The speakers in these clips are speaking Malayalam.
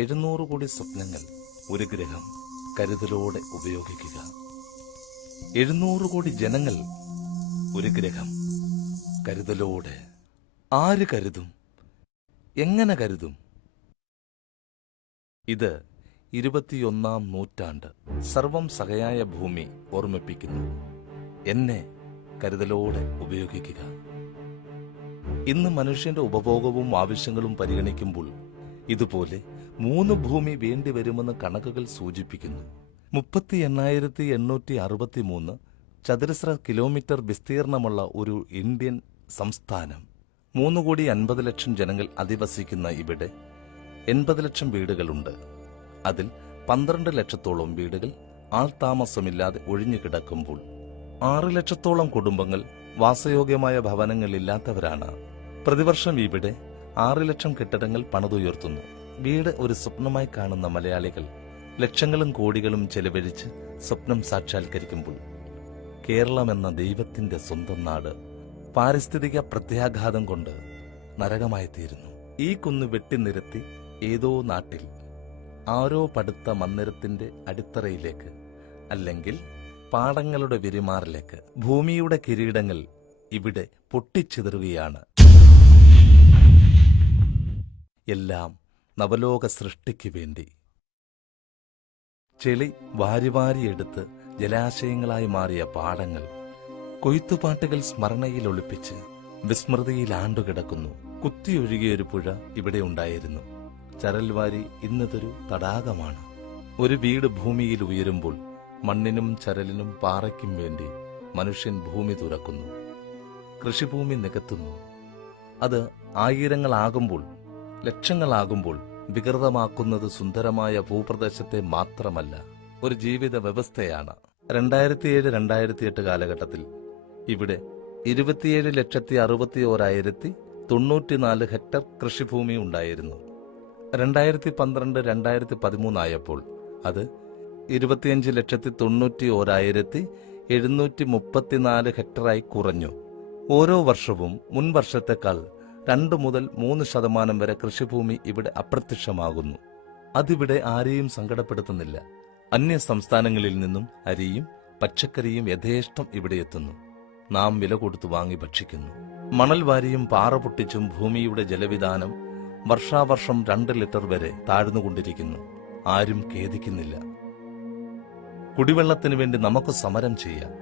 700 കോടി സ്വപ്നങ്ങൾ ഒരു ഗ്രഹം കരുതലോടെ ഉപയോഗിക്കുക. 700 കോടി ജനങ്ങൾ ഒരു ഗ്രഹം കരുതലോടെ. ആര് കരുതും? എങ്ങനെ കരുതും? ഇത് 21-ാം നൂറ്റാണ്ട് സർവം സഹയായ ഭൂമി ഓർമ്മിപ്പിക്കുന്നു. എന്നെ കരുതലോടെ ഉപയോഗിക്കുക. ഇന്ന് മനുഷ്യന്റെ ഉപഭോഗവും ആവശ്യങ്ങളും പരിഗണിക്കുമ്പോൾ ഇതുപോലെ 3 ഭൂമി വേണ്ടിവരുമെന്ന് കണക്കുകൾ സൂചിപ്പിക്കുന്നു. 38,863 ചതുരശ്ര കിലോമീറ്റർ വിസ്തീർണമുള്ള ഒരു ഇന്ത്യൻ സംസ്ഥാനം. 3,50,00,000 ജനങ്ങൾ അധിവസിക്കുന്ന ഇവിടെ 80 ലക്ഷം വീടുകളുണ്ട്. അതിൽ 12 ലക്ഷത്തോളം വീടുകൾ ആൾതാമസമില്ലാതെ ഒഴിഞ്ഞുകിടക്കുമ്പോൾ 6 ലക്ഷത്തോളം കുടുംബങ്ങൾ വാസയോഗ്യമായ ഭവനങ്ങളില്ലാത്തവരാണ്. പ്രതിവർഷം ഇവിടെ 6 ലക്ഷം കെട്ടിടങ്ങൾ പണിതുയർത്തുന്നു. വീട് ഒരു സ്വപ്നമായി കാണുന്ന മലയാളികൾ ലക്ഷങ്ങളും കോടികളും ചെലവഴിച്ച് സ്വപ്നം സാക്ഷാത്കരിക്കുമ്പോൾ കേരളം എന്ന ദൈവത്തിന്റെ സ്വന്തം നാട് പാരിസ്ഥിതിക പ്രത്യാഘാതം കൊണ്ട് നരകമായി തീരുന്നു. ഈ കുന്ന് വെട്ടിനിരത്തി ഏതോ നാട്ടിൽ ആരോ പടുത്ത മന്ദിരത്തിന്റെ അടിത്തറയിലേക്ക്, അല്ലെങ്കിൽ പാടങ്ങളുടെ വിരിമാറിലേക്ക് ഭൂമിയുടെ കിരീടങ്ങൾ ഇവിടെ പൊട്ടിച്ചിതറുകയാണ്. എല്ലാം നവലോക സൃഷ്ടിക്ക് വേണ്ടി. ചെളി വാരിവാരിയെടുത്ത് ജലാശയങ്ങളായി മാറിയ പാടങ്ങൾ, കൊയ്ത്തുപാട്ടുകൾ സ്മരണയിൽ ഒളിപ്പിച്ച് വിസ്മൃതിയിൽ ആണ്ടുകിടക്കുന്നു. കുത്തിയൊഴുകിയൊരു പുഴ ഇവിടെ ഉണ്ടായിരുന്നു. ചരൽവാരി ഇന്നതൊരു തടാകമാണ്. ഒരു വീട് ഭൂമിയിൽ ഉയരുമ്പോൾ മണ്ണിനും ചരലിനും പാറയ്ക്കും വേണ്ടി മനുഷ്യൻ ഭൂമി തുറക്കുന്നു, കൃഷിഭൂമി നികത്തുന്നു. അത് ആയിരങ്ങളാകുമ്പോൾ, ലക്ഷങ്ങളാകുമ്പോൾ വികൃതമാക്കുന്നത് സുന്ദരമായ ഭൂപ്രദേശത്തെ മാത്രമല്ല, ഒരു ജീവിത വ്യവസ്ഥയാണ്. 2007-2008 കാലഘട്ടത്തിൽ ഇവിടെ 27,61,094 ഹെക്ടർ കൃഷിഭൂമി ഉണ്ടായിരുന്നു. 2012-2013 ആയപ്പോൾ അത് 25,91,734 ഹെക്ടറായി കുറഞ്ഞു. ഓരോ വർഷവും മുൻ വർഷത്തെക്കാൾ 2 മുതൽ 3% വരെ കൃഷിഭൂമി ഇവിടെ അപ്രത്യക്ഷമാകുന്നു. അതിവിടെ ആരെയും സങ്കടപ്പെടുത്തുന്നില്ല. അന്യ സംസ്ഥാനങ്ങളിൽ നിന്നും അരിയും പച്ചക്കറിയും യഥേഷ്ടം ഇവിടെ എത്തുന്നു. നാം വില കൊടുത്തു വാങ്ങി ഭക്ഷിക്കുന്നു. മണൽ വാരിയും പാറ പൊട്ടിച്ചും ഭൂമിയുടെ ജലവിധാനം വർഷാവർഷം 2 ലിറ്റർ വരെ താഴ്ന്നുകൊണ്ടിരിക്കുന്നു. ആരും ഖേദിക്കുന്നില്ല. കുടിവെള്ളത്തിനു വേണ്ടി നമുക്ക് സമരം ചെയ്യാം.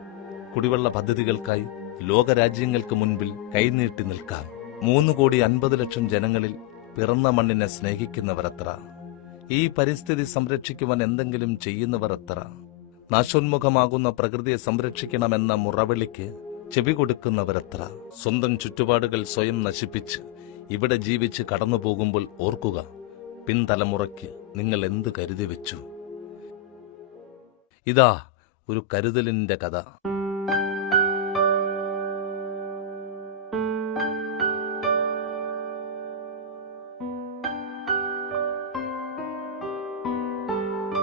കുടിവെള്ള പദ്ധതികൾക്കായി ലോകരാജ്യങ്ങൾക്ക് മുൻപിൽ കൈനീട്ടി നിൽക്കാം. 3,50,00,000 ജനങ്ങളിൽ പിറന്ന മണ്ണിനെ സ്നേഹിക്കുന്നവരത്ര. ഈ പരിസ്ഥിതി സംരക്ഷിക്കുവാൻ എന്തെങ്കിലും ചെയ്യുന്നവർ എത്ര. നാശോന്മുഖമാകുന്ന പ്രകൃതിയെ സംരക്ഷിക്കണമെന്ന മുറവിളിക്ക് ചെവി കൊടുക്കുന്നവരത്ര. സ്വന്തം ചുറ്റുപാടുകൾ സ്വയം നശിപ്പിച്ച് ഇവിടെ ജീവിച്ച് കടന്നുപോകുമ്പോൾ ഓർക്കുക, പിൻതലമുറയ്ക്ക് നിങ്ങൾ എന്ത് കരുതി വെച്ചു. ഇതാ ഒരു കരുതലിന്റെ കഥ.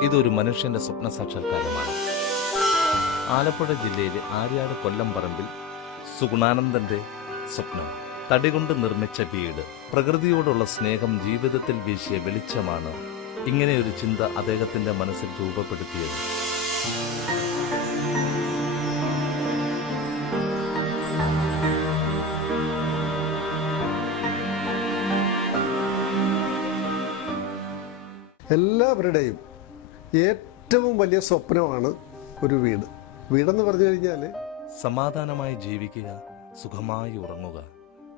ഇതൊരു മനുഷ്യന്റെ സ്വപ്ന സാക്ഷാത്കാരമാണ്. ആലപ്പുഴ ജില്ലയിലെ ആര്യാട് കൊല്ലംപറമ്പിൽ സുഗുണാനന്ദന്റെ സ്വപ്നം. തടികൊണ്ട് നിർമ്മിച്ച വീട്, പ്രകൃതിയോടുള്ള സ്നേഹം ജീവിതത്തിൽ വീശിയ വെളിച്ചമാണ് ഇങ്ങനെയൊരു ചിന്ത അദ്ദേഹത്തിന്റെ മനസ്സിൽ രൂപപ്പെടുത്തിയത്. എല്ലാവരുടെയും ഏറ്റവും വലിയ സ്വപ്നമാണ് ഒരു വീട്. വീടെന്ന് പറഞ്ഞു കഴിഞ്ഞാൽ സമാധാനമായി ജീവിക്കുക, സുഖമായി ഉറങ്ങുക.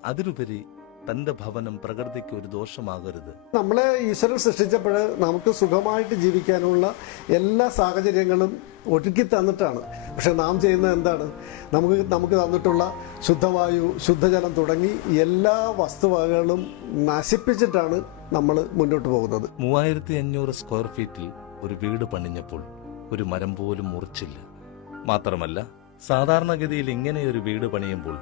അതിലുപരി തന്റെ ഭവനം പ്രകൃതിക്ക് ഒരു ദോഷമാകരുത്. നമ്മളെ ഈശ്വരൻ സൃഷ്ടിച്ചപ്പോൾ നമുക്ക് സുഖമായിട്ട് ജീവിക്കാനുള്ള എല്ലാ സാഹചര്യങ്ങളും ഒരുക്കി തന്നിട്ടാണ്. പക്ഷെ നാം ചെയ്യുന്നത് എന്താണ്? നമുക്ക് തന്നിട്ടുള്ള ശുദ്ധവായു, ശുദ്ധജലം തുടങ്ങി എല്ലാ വസ്തുവകകളും നശിപ്പിച്ചിട്ടാണ് നമ്മൾ മുന്നോട്ട് പോകുന്നത്. 3500 സ്ക്വയർ ഫീറ്റിൽ ഒരു വീട് പണിഞ്ഞപ്പോൾ ഒരു മരം പോലും മുറിച്ചില്ല. മാത്രമല്ല, സാധാരണഗതിയിൽ ഇങ്ങനെയൊരു വീട് പണിയുമ്പോൾ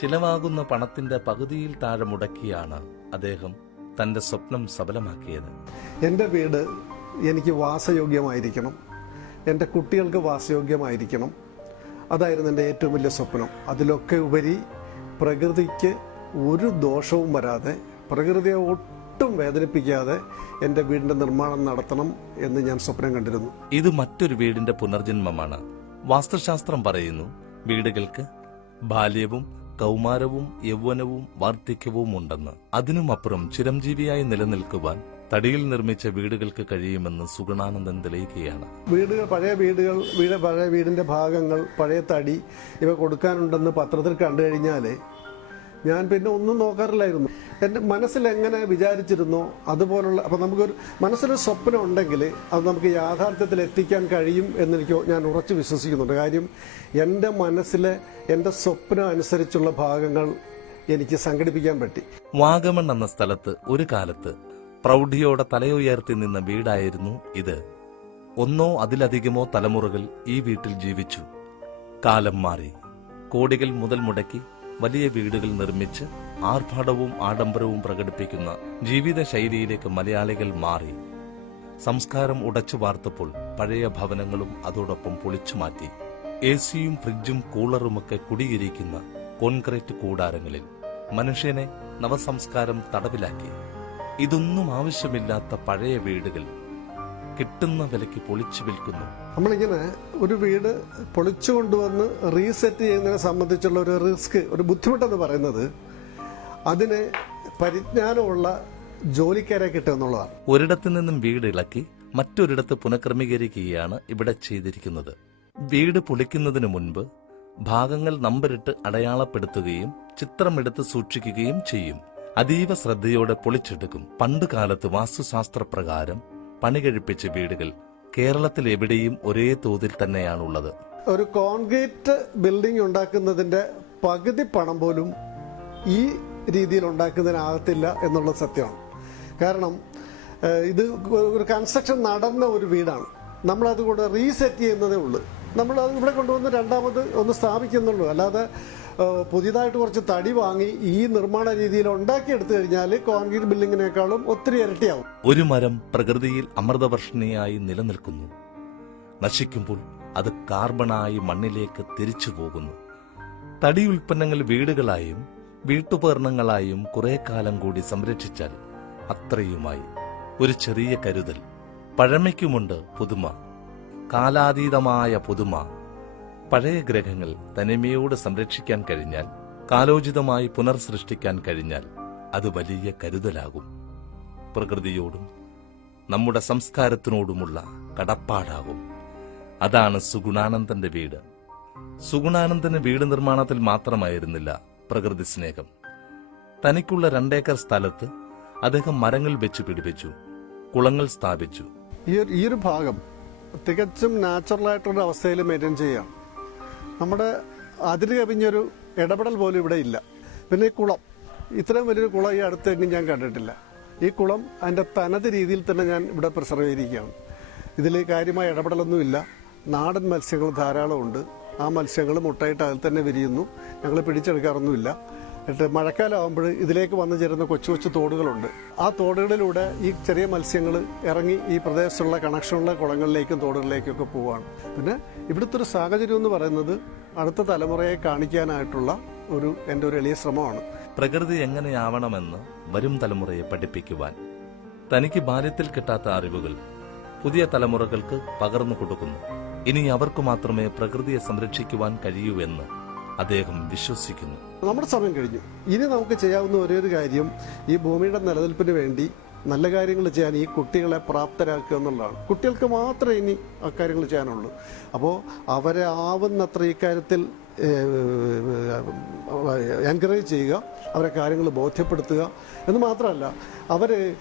ചിലവാകുന്ന പണത്തിന്റെ പകുതിയിൽ താഴെ മുടക്കിയാണ് അദ്ദേഹം തന്റെ സ്വപ്നം സഫലമാക്കിയത്. എൻ്റെ വീട് എനിക്ക് വാസയോഗ്യമായിരിക്കണം, എൻ്റെ കുട്ടികൾക്ക് വാസയോഗ്യമായിരിക്കണം. അതായിരുന്നു എൻ്റെ ഏറ്റവും വലിയ സ്വപ്നം. അതിലൊക്കെ ഉപരി പ്രകൃതിക്ക് ഒരു ദോഷവും വരാതെ, പ്രകൃതിയെ ഒട്ടും വേദനിപ്പിക്കാതെ എൻ്റെ വീടിൻ്റെ നിർമ്മാണം നടത്തണം എന്ന് ഞാൻ സ്വപ്നം കണ്ടിരുന്നു. ഇത് മറ്റൊരു വീടിന്റെ പുനർജന്മമാണ്. വാസ്തുശാസ്ത്രം പറയുന്നു, വീടുകൾക്ക് ബാല്യവും കൗമാരവും യൗവനവും വാർദ്ധക്യവും ഉണ്ടെന്ന്. അതിനുമപ്പുറം ചിരഞ്ജീവിയായി നിലനിൽക്കുവാൻ തടിയിൽ നിർമ്മിച്ച വീടുകൾക്ക് കഴിയുമെന്ന് സുഗുണാനന്ദൻ തെളിയിക്കുകയാണ്. പഴയ വീടിന്റെ ഭാഗങ്ങൾ, പഴയ തടി ഇവ കൊടുക്കാനുണ്ടെന്ന് പത്രത്തിൽ കണ്ടു കഴിഞ്ഞാൽ ഞാൻ പിന്നെ ഒന്നും നോക്കാറില്ലായിരുന്നു. എൻ്റെ മനസ്സിൽ എങ്ങനെ വിചാരിച്ചിരുന്നോ അതുപോലുള്ള, അപ്പം നമുക്കൊരു മനസ്സിലൊരു സ്വപ്നം ഉണ്ടെങ്കിൽ അത് നമുക്ക് യാഥാർത്ഥ്യത്തിൽ എത്തിക്കാൻ കഴിയും ഞാൻ ഉറച്ചു വിശ്വസിക്കുന്നുണ്ട്. കാര്യം എൻ്റെ മനസ്സിലെ എൻ്റെ സ്വപ്നം അനുസരിച്ചുള്ള ഭാഗങ്ങൾ എനിക്ക് സംഘടിപ്പിക്കാൻ പറ്റി. വാഗമൺ എന്ന സ്ഥലത്ത് ഒരു കാലത്ത് പ്രൗഢിയോടെ തലയുയർത്തി നിന്ന വീടായിരുന്നു ഇത്. ഒന്നോ അതിലധികമോ തലമുറകൾ ഈ വീട്ടിൽ ജീവിച്ചു. കാലം മാറി. കോടികൾ മുതൽ മുടക്കി വലിയ വീടുകൾ നിർമ്മിച്ച് ആർഭാടവും ആഡംബരവും പ്രകടിപ്പിക്കുന്ന ജീവിത ശൈലിയിലേക്ക് മലയാളികൾ മാറി. സംസ്കാരം ഉടച്ചു വാർത്തപ്പോൾ പഴയ ഭവനങ്ങളും അതോടൊപ്പം പൊളിച്ചു മാറ്റി. എസിയും ഫ്രിഡ്ജും കൂളറുമൊക്കെ കുടിയിരിക്കുന്ന കോൺക്രീറ്റ് കൂടാരങ്ങളിൽ മനുഷ്യനെ നവസംസ്കാരം തടവിലാക്കി. ഇതൊന്നും ആവശ്യമില്ലാത്ത പഴയ വീടുകൾ കിട്ടുന്ന വിലയ്ക്ക് പൊളിച്ചു വിൽക്കുന്നു. നമ്മളിങ്ങനെ ഒരു വീട് പൊളിച്ചു കൊണ്ടുവന്ന് റീസെറ്റ് ചെയ്യുന്നതിനെ സംബന്ധിച്ചുള്ള ഒരു റിസ്ക്, ഒരു ബുദ്ധിമുട്ടെന്ന് പറയുന്നത് അതിന് പരിജ്ഞാനമുള്ള ജോലിക്കാരെ കിട്ടുക എന്നുള്ളതാണ്. ഒരിടത്തു നിന്നും വീട് ഇളക്കി മറ്റൊരിടത്ത് പുനഃക്രമീകരിക്കുകയാണ് ഇവിടെ ചെയ്തിരിക്കുന്നത്. വീട് പൊളിക്കുന്നതിനു മുൻപ് ഭാഗങ്ങൾ നമ്പരിട്ട് അടയാളപ്പെടുത്തുകയും ചിത്രമെടുത്ത് സൂക്ഷിക്കുകയും ചെയ്യും. അതീവ ശ്രദ്ധയോടെ പൊളിച്ചെടുക്കും. പണ്ടുകാലത്ത് വാസ്തുശാസ്ത്രപ്രകാരം പണി കഴിപ്പിച്ച വീടുകൾ കേരളത്തിൽ എവിടെയും ഒരേ തോതിൽ തന്നെയാണുള്ളത്. ഒരു കോൺക്രീറ്റ് ബിൽഡിംഗ് ഉണ്ടാക്കുന്നതിന്റെ പകുതി പണം പോലും ഈ രീതിയിൽ ഉണ്ടാക്കുന്നതിനാകത്തില്ല എന്നുള്ളത് സത്യമാണ്. കാരണം ഇത് ഒരു കൺസ്ട്രക്ഷൻ നടന്ന ഒരു വീടാണ്. നമ്മളത് കൂടെ റീസെറ്റ് ചെയ്യുന്നതേ ഉള്ളൂ. നമ്മൾ അത് ഇവിടെ കൊണ്ടുവന്ന് രണ്ടാമത് ഒന്ന് സ്ഥാപിക്കുന്നുള്ളൂ. അല്ലാതെ പുതിയതായിട്ട് കുറച്ച് തടി വാങ്ങി ഈ നിർമ്മാണ രീതിയിൽ ഉണ്ടാക്കിയെടുത്തു കഴിഞ്ഞാൽ കോൺക്രീറ്റ് ബിൽഡിങ്ങിനേക്കാളും ഒത്തിരി ഇരട്ടിയാവും. ഒരു മരം പ്രകൃതിയിൽ അമൃതവർഷിണിയായി നിലനിൽക്കുന്നു. നശിക്കുമ്പോൾ അത് കാർബണായി മണ്ണിലേക്ക് തിരിച്ചു പോകുന്നു. തടി ഉൽപ്പന്നങ്ങൾ വീടുകളായും വീട്ടുപകരണങ്ങളായും കുറെ കാലം കൂടി സംരക്ഷിച്ചാൽ അത്രയുമായി. ഒരു ചെറിയ കരുതൽ. പഴമയ്ക്കുമുണ്ട് പുതുമ, കാലാതീതമായ പുതുമ. പഴയ ഗ്രഹങ്ങൾ തനിമയോട് സംരക്ഷിക്കാൻ കഴിഞ്ഞാൽ, കാലോചിതമായി പുനർസൃഷ്ടിക്കാൻ കഴിഞ്ഞാൽ അത് വലിയ കരുതലാകും. പ്രകൃതിയോടും നമ്മുടെ സംസ്കാരത്തിനോടുമുള്ള കടപ്പാടാകും. അതാണ് സുഗുണാനന്ദന്റെ വീട്. സുഗുണാനന്ദന് വീട് നിർമ്മാണത്തിൽ മാത്രമായിരുന്നില്ല പ്രകൃതി സ്നേഹം. തനിക്കുള്ള 2 ഏക്കർ സ്ഥലത്ത് അദ്ദേഹം മരങ്ങൾ വെച്ചു പിടിപ്പിച്ചു, കുളങ്ങൾ സ്ഥാപിച്ചു. ഈ ഒരു ഭാഗം തികച്ചും നാച്ചുറലായിട്ടുള്ള അവസ്ഥയിൽ മെയിൻറ്റെയിൻ ചെയ്യാം. നമ്മുടെ അതിര് കവിഞ്ഞൊരു ഇടപെടൽ പോലും ഇവിടെ ഇല്ല. പിന്നെ ഈ കുളം, ഇത്രയും വലിയൊരു കുളം ഈ അടുത്തെങ്കിലും ഞാൻ കണ്ടിട്ടില്ല. ഈ കുളം അതിൻ്റെ തനത് രീതിയിൽ തന്നെ ഞാൻ ഇവിടെ പ്രിസർവ് ചെയ്തിരിക്കുകയാണ്. ഇതിൽ കാര്യമായ ഇടപെടലൊന്നുമില്ല. നാടൻ മത്സ്യങ്ങൾ ധാരാളമുണ്ട്. ആ മത്സ്യങ്ങൾ മുട്ടയിട്ട് അതിൽ തന്നെ വിരിയുന്നു. ഞങ്ങൾ പിടിച്ചെടുക്കാറൊന്നുമില്ല. എന്നിട്ട് മഴക്കാലം ആകുമ്പോൾ ഇതിലേക്ക് വന്നു ചേരുന്ന കൊച്ചു കൊച്ചു തോടുകളുണ്ട്. ആ തോടുകളിലൂടെ ഈ ചെറിയ മത്സ്യങ്ങൾ ഇറങ്ങി ഈ പ്രദേശത്തുള്ള കണക്ഷനുള്ള കുളങ്ങളിലേക്കും തോടുകളിലേക്കും ഒക്കെ പോവുകയാണ്. പിന്നെ ഇവിടുത്തെ ഒരു സാഹചര്യം എന്ന് പറയുന്നത് അടുത്ത തലമുറയെ കാണിക്കാനായിട്ടുള്ള എൻ്റെ ഒരു എളിയ ശ്രമമാണ്. പ്രകൃതി എങ്ങനെയാവണമെന്ന് വരും തലമുറയെ പഠിപ്പിക്കുവാൻ തനിക്ക് ബാല്യത്തിൽ കിട്ടാത്ത അറിവുകൾ പുതിയ തലമുറകൾക്ക് പകർന്നു കൊടുക്കുന്നു. ഇനി അവർക്ക് മാത്രമേ പ്രകൃതിയെ സംരക്ഷിക്കുവാൻ കഴിയൂ എന്ന് അദ്ദേഹം വിശ്വസിക്കുന്നു. നമ്മുടെ സമയം കഴിഞ്ഞു. ഇനി നമുക്ക് ചെയ്യാവുന്ന ഒരേ ഒരു കാര്യം ഈ ഭൂമിയുടെ നിലനിൽപ്പിന് വേണ്ടി നല്ല കാര്യങ്ങൾ ചെയ്യാൻ ഈ കുട്ടികളെ പ്രാപ്തരാക്കുക എന്നുള്ളതാണ്. കുട്ടികൾക്ക് മാത്രമേ ഇനി അക്കാര്യങ്ങൾ ചെയ്യാനുള്ളൂ. അപ്പോൾ അവരെ ആവുന്നത്ര ഇക്കാര്യത്തിൽ എൻകറേജ് ചെയ്യുക, അവരെ കാര്യങ്ങൾ ബോധ്യപ്പെടുത്തുക എന്ന് മാത്രമല്ല,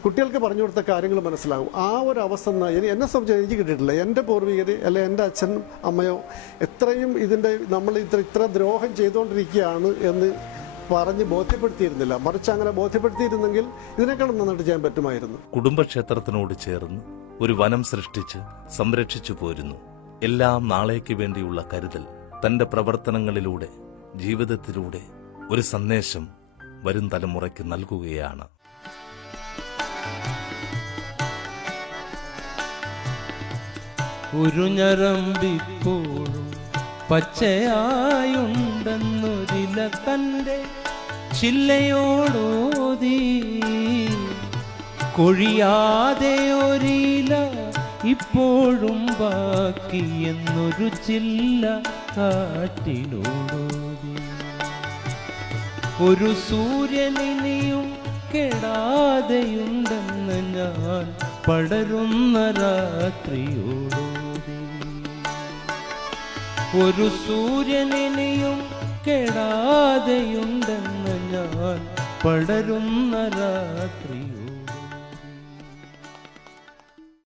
കുട്ടികൾക്ക് പറഞ്ഞു കൊടുത്ത കാര്യങ്ങൾ മനസ്സിലാകും. ആ ഒരു അവസ്ഥ എന്നെ സംബന്ധിച്ച് എനിക്ക് കിട്ടിയിട്ടില്ല. എൻ്റെ പൂർവികർ അല്ലെ എൻ്റെ അച്ഛനും അമ്മയോ എത്രയും നമ്മൾ ഇത്ര ദ്രോഹം ചെയ്തുകൊണ്ടിരിക്കുകയാണ് എന്ന് പറഞ്ഞ് ബോധ്യപ്പെടുത്തിയിരുന്നില്ല. മറിച്ച് അങ്ങനെ ബോധ്യപ്പെടുത്തിയിരുന്നെങ്കിൽ ഇതിനേക്കാളും നന്നായിട്ട് ചെയ്യാൻ പറ്റുമായിരുന്നു. കുടുംബക്ഷേത്രത്തിനോട് ചേർന്ന് ഒരു വനം സൃഷ്ടിച്ച് സംരക്ഷിച്ചു പോരുന്നു. എല്ലാം നാളേക്ക് വേണ്ടിയുള്ള കരുതൽ. തന്റെ പ്രവർത്തനങ്ങളിലൂടെ, ജീവിതത്തിലൂടെ ഒരു സന്ദേശം വരും തലമുറയ്ക്ക് നൽകുകയാണ്. ഒരു ഞരമ്പിപ്പോഴും പച്ചയായുണ്ടെന്നൊരില തന്റെ ചില്ലയോടോതി കൊഴിയാതെ ഒരില ഇപ്പോഴും ബാക്കി എന്നൊരു ചില്ല കാറ്റിനോടോടി. ഒരു സൂര്യനിനിയും കെടാതെയുണ്ടെന്ന് ഞാൻ പടരുന്ന രാത്രിയോടോടി. ഒരു സൂര്യനിനിയും കെടാതെയുണ്ടെന്ന് ഞാൻ പടരുന്ന രാത്രിയോ